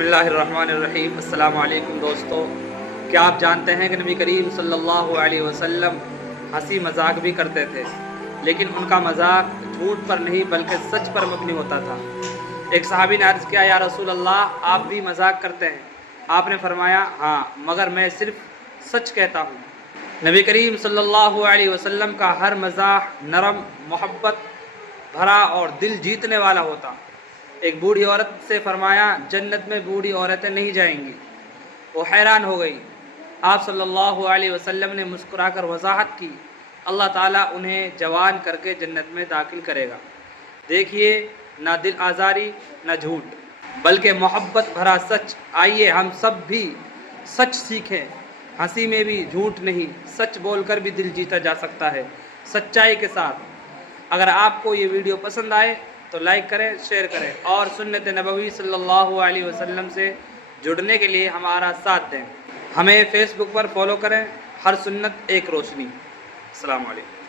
بسم اللہ الرحمن الرحیم۔ السلام علیکم دوستو، کیا آپ جانتے ہیں کہ نبی کریم صلی اللہ علیہ وسلم ہنسی مذاق بھی کرتے تھے، لیکن ان کا مذاق جھوٹ پر نہیں بلکہ سچ پر مبنی ہوتا تھا۔ ایک صحابی نے عرض کیا، یا رسول اللہ آپ بھی مذاق کرتے ہیں؟ آپ نے فرمایا ہاں، مگر میں صرف سچ کہتا ہوں۔ نبی کریم صلی اللہ علیہ وسلم کا ہر مزاح نرم، محبت بھرا اور دل جیتنے والا ہوتا۔ ایک بوڑھی عورت سے فرمایا، جنت میں بوڑھی عورتیں نہیں جائیں گی۔ وہ حیران ہو گئی۔ آپ صلی اللہ علیہ وسلم نے مسکرا کر وضاحت کی، اللہ تعالیٰ انہیں جوان کر کے جنت میں داخل کرے گا۔ دیکھیے، نہ دل آزاری نہ جھوٹ بلکہ محبت بھرا سچ۔ آئیے ہم سب بھی سچ سیکھیں۔ ہنسی میں بھی جھوٹ نہیں، سچ بول کر بھی دل جیتا جا سکتا ہے، سچائی کے ساتھ۔ اگر آپ کو یہ ویڈیو پسند آئے تو لائک کریں، شیئر کریں اور سنت نبوی صلی اللہ علیہ وسلم سے جڑنے کے لیے ہمارا ساتھ دیں۔ ہمیں فیس بک پر فالو کریں، ہر سنت ایک روشنی۔ السلام علیکم۔